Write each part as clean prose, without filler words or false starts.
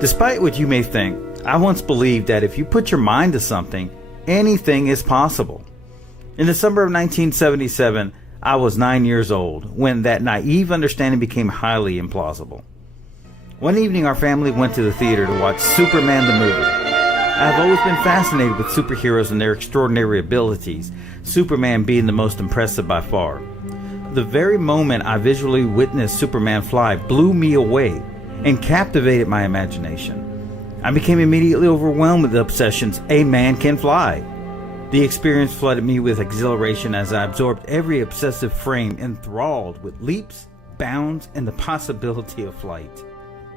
Despite what you may think, I once believed that if you put your mind to something, anything is possible. In the summer of 1977, I was 9 years old when that naive understanding became highly implausible. One evening, our family went to the theater to watch Superman the movie. I have always been fascinated with superheroes and their extraordinary abilities, Superman being the most impressive by far. The very moment I visually witnessed Superman fly blew me away and captivated my imagination. I became immediately overwhelmed with the obsessions "a man can fly." The experience flooded me with exhilaration as I absorbed every obsessive frame, enthralled with leaps, bounds, and the possibility of flight.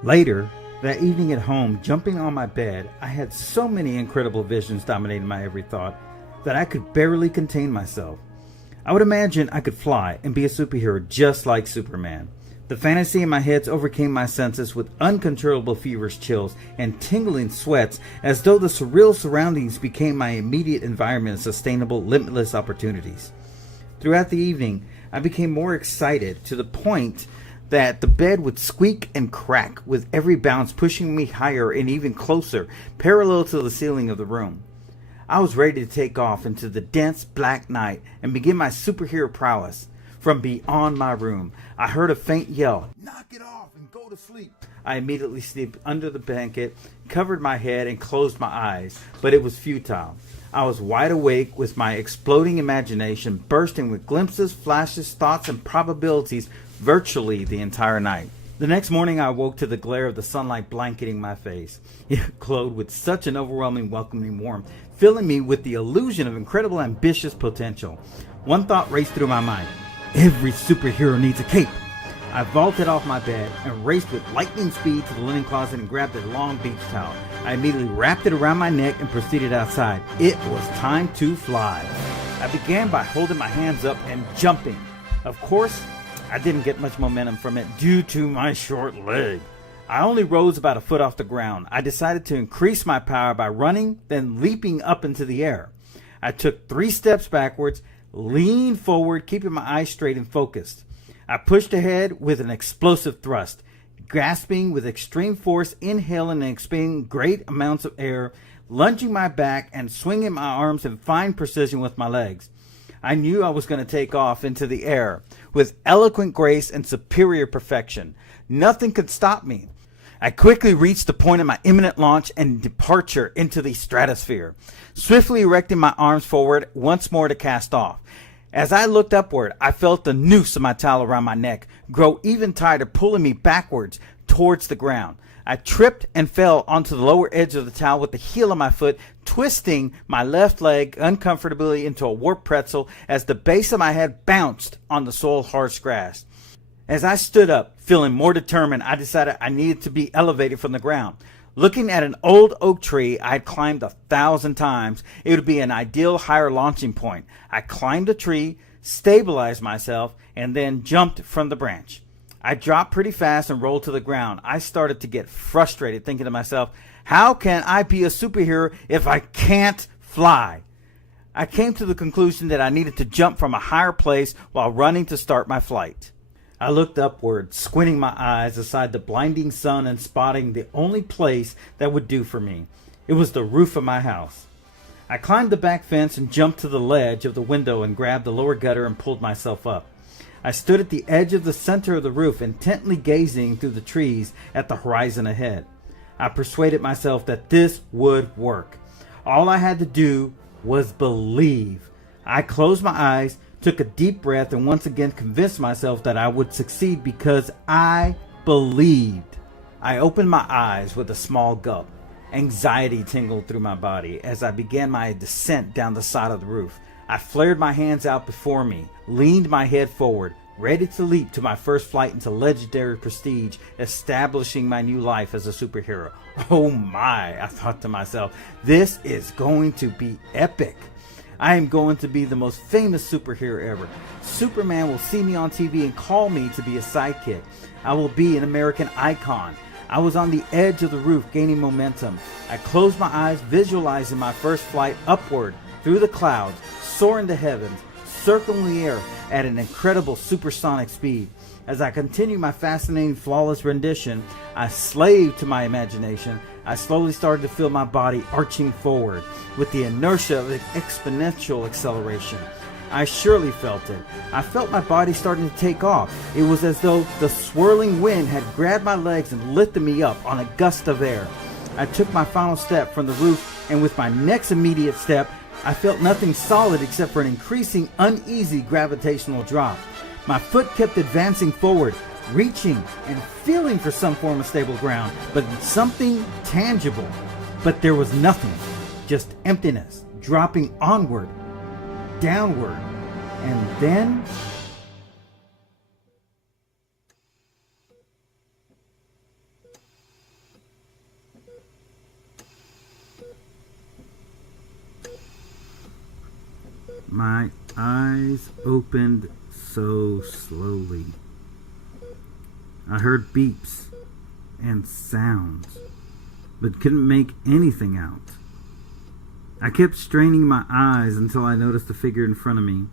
Later, that evening at home, jumping on my bed, I had so many incredible visions dominating my every thought that I could barely contain myself. I would imagine I could fly and be a superhero just like Superman. The fantasy in my head overcame my senses with uncontrollable feverish chills and tingling sweats, as though the surreal surroundings became my immediate environment of sustainable, limitless opportunities. Throughout the evening, I became more excited to the point that the bed would squeak and crack with every bounce, pushing me higher and even closer, parallel to the ceiling of the room. I was ready to take off into the dense black night and begin my superhero prowess. From beyond my room, I heard a faint yell, "Knock it off and go to sleep." I immediately slipped under the blanket, covered my head, and closed my eyes, but it was futile. I was wide awake with my exploding imagination bursting with glimpses, flashes, thoughts, and probabilities virtually the entire night. The next morning I awoke to the glare of the sunlight blanketing my face. It glowed with such an overwhelming welcoming warmth, filling me with the illusion of incredible ambitious potential. One thought raced through my mind. Every superhero needs a cape. I vaulted off my bed and raced with lightning speed to the linen closet and grabbed a long beach towel. I immediately wrapped it around my neck and proceeded outside. It was time to fly. I began by holding my hands up and jumping. Of course, I didn't get much momentum from it due to my short leg. I only rose about a foot off the ground. I decided to increase my power by running, then leaping up into the air. I took 3 steps backwards, leaned forward, keeping my eyes straight and focused. I pushed ahead with an explosive thrust, grasping with extreme force, inhaling and expelling great amounts of air, lunging my back and swinging my arms in fine precision with my legs. I knew I was going to take off into the air with eloquent grace and superior perfection. Nothing could stop me. I quickly reached the point of my imminent launch and departure into the stratosphere, swiftly erecting my arms forward once more to cast off. As I looked upward, I felt the noose of my towel around my neck grow even tighter, pulling me backwards towards the ground. I tripped and fell onto the lower edge of the towel with the heel of my foot, twisting my left leg uncomfortably into a warped pretzel as the base of my head bounced on the soiled harsh grass. As I stood up, feeling more determined, I decided I needed to be elevated from the ground. Looking at an old oak tree I had climbed 1,000 times, it would be an ideal higher launching point. I climbed the tree, stabilized myself, and then jumped from the branch. I dropped pretty fast and rolled to the ground. I started to get frustrated, thinking to myself, how can I be a superhero if I can't fly? I came to the conclusion that I needed to jump from a higher place while running to start my flight. I looked upward, squinting my eyes aside the blinding sun and spotting the only place that would do for me. It was the roof of my house. I climbed the back fence and jumped to the ledge of the window and grabbed the lower gutter and pulled myself up. I stood at the edge of the center of the roof, intently gazing through the trees at the horizon ahead. I persuaded myself that this would work. All I had to do was believe. I closed my eyes, took a deep breath, and once again convinced myself that I would succeed because I believed. I opened my eyes with a small gulp. Anxiety tingled through my body as I began my descent down the side of the roof. I flared my hands out before me, leaned my head forward, ready to leap to my first flight into legendary prestige, establishing my new life as a superhero. Oh my, I thought to myself, this is going to be epic. I am going to be the most famous superhero ever. Superman will see me on TV and call me to be a sidekick. I will be an American icon. I was on the edge of the roof, gaining momentum. I closed my eyes, visualizing my first flight upward through the clouds, soar into heavens, circling the air at an incredible supersonic speed. As I continued my fascinating, flawless rendition, I slaved to my imagination. I slowly started to feel my body arching forward with the inertia of exponential acceleration. I surely felt it. I felt my body starting to take off. It was as though the swirling wind had grabbed my legs and lifted me up on a gust of air. I took my final step from the roof, and with my next immediate step, I felt nothing solid except for an increasing, uneasy gravitational drop. My foot kept advancing forward, reaching and feeling for some form of stable ground, but something tangible. But there was nothing, just emptiness, dropping onward, downward, and then... my eyes opened so slowly. I heard beeps and sounds, but couldn't make anything out. I kept straining my eyes until I noticed a figure in front of me.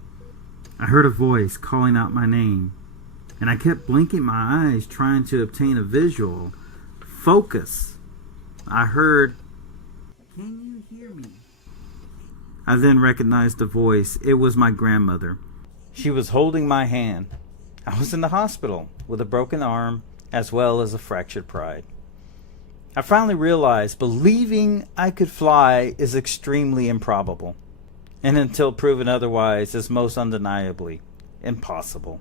I heard a voice calling out my name, and I kept blinking my eyes trying to obtain a visual focus. I heard, "Can you hear me?" I then recognized the voice. It was my grandmother. She was holding my hand. I was in the hospital with a broken arm as well as a fractured pride. I finally realized believing I could fly is extremely improbable, and until proven otherwise is most undeniably impossible.